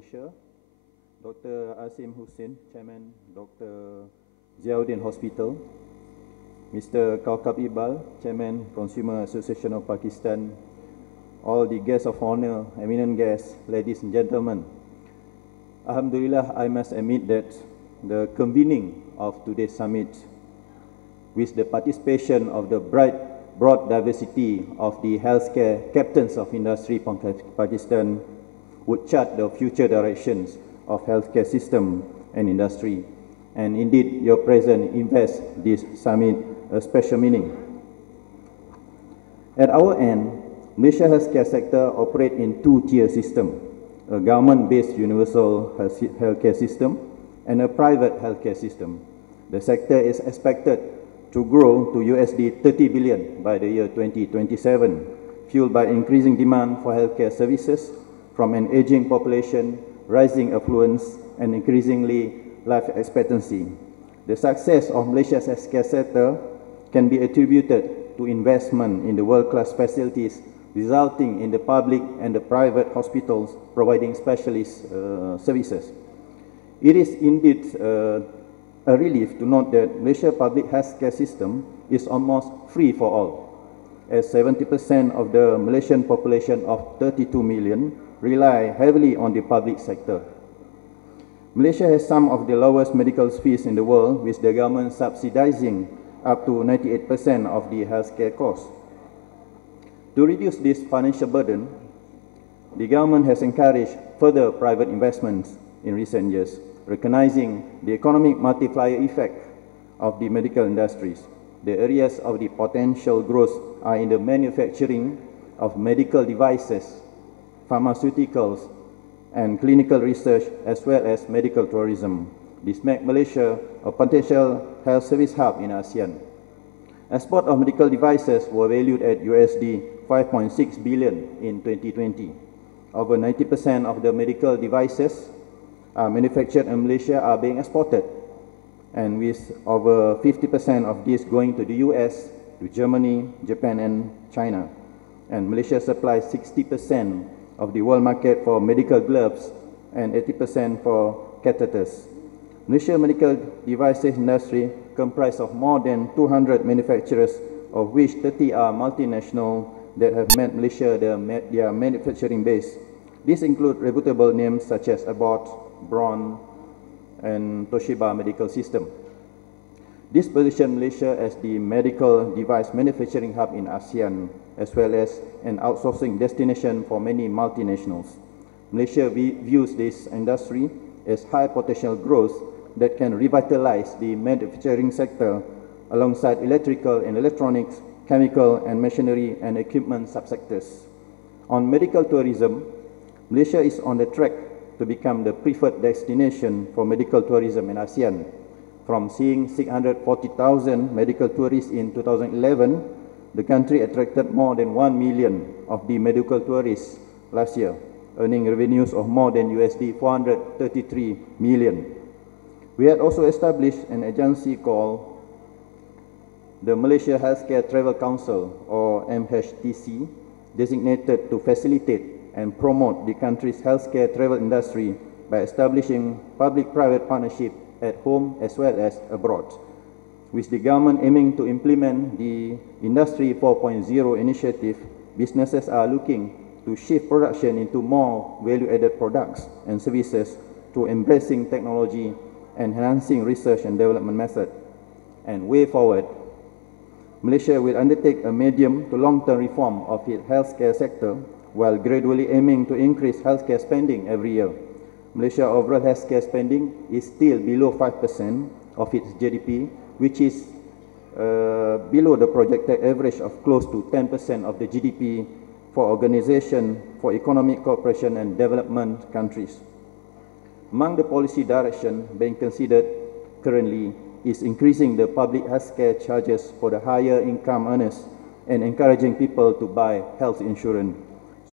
Malaysia, Dr. Asim Hussein, Chairman, Dr. Ziauddin Hospital, Mr. Kaukab Iqbal, Chairman, Consumer Association of Pakistan, all the guests of honor, eminent guests, ladies and gentlemen. Alhamdulillah, I must admit that the convening of today's summit with the participation of the broad diversity of the healthcare captains of industry from Pakistan would chart the future directions of healthcare system and industry. And indeed, your presence invests this summit a special meaning. At our end, Malaysia healthcare sector operates in two-tier system, a government-based universal healthcare system and a private healthcare system. The sector is expected to grow to USD 30 billion by the year 2027, fueled by increasing demand for healthcare services from an aging population, rising affluence, and increasingly life expectancy. The success of Malaysia's healthcare sector can be attributed to investment in the world-class facilities, resulting in the public and the private hospitals providing specialist services. It is indeed a relief to note that Malaysia's public healthcare system is almost free for all, as 70% of the Malaysian population of 32 million rely heavily on the public sector. Malaysia has some of the lowest medical fees in the world, with the government subsidizing up to 98% of the healthcare costs. To reduce this financial burden, the government has encouraged further private investments in recent years, recognizing the economic multiplier effect of the medical industries. The areas of the potential growth are in the manufacturing of medical devices, pharmaceuticals, and clinical research, as well as medical tourism. This makes Malaysia a potential health service hub in ASEAN. Export of medical devices were valued at USD 5.6 billion in 2020. Over 90% of the medical devices manufactured in Malaysia are being exported, and with over 50% of this going to the US, to Germany, Japan, and China. And Malaysia supplies 60% of the world market for medical gloves and 80% for catheters. Malaysia medical devices industry comprises of more than 200 manufacturers, of which 30 are multinational that have made Malaysia their manufacturing base. These include reputable names such as Abbott, Braun, and Toshiba Medical System. This positions Malaysia as the medical device manufacturing hub in ASEAN, as well as an outsourcing destination for many multinationals. Malaysia views this industry as high potential growth that can revitalize the manufacturing sector alongside electrical and electronics, chemical and machinery and equipment subsectors. On medical tourism, Malaysia is on the track to become the preferred destination for medical tourism in ASEAN. From seeing 640,000 medical tourists in 2011, the country attracted more than 1 million of the medical tourists last year, earning revenues of more than USD 433 million. We had also established an agency called the Malaysia Healthcare Travel Council, or MHTC, designated to facilitate and promote the country's healthcare travel industry by establishing public-private partnership at home as well as abroad. With the government aiming to implement the Industry 4.0 initiative, businesses are looking to shift production into more value-added products and services through embracing technology, enhancing research and development methods. And way forward, Malaysia will undertake a medium to long-term reform of its healthcare sector while gradually aiming to increase healthcare spending every year. Malaysia's overall healthcare spending is still below 5% of its GDP, which is below the projected average of close to 10% of the GDP for Organization for Economic Cooperation and Development countries. Among the policy direction being considered currently is increasing the public healthcare charges for the higher income earners and encouraging people to buy health insurance.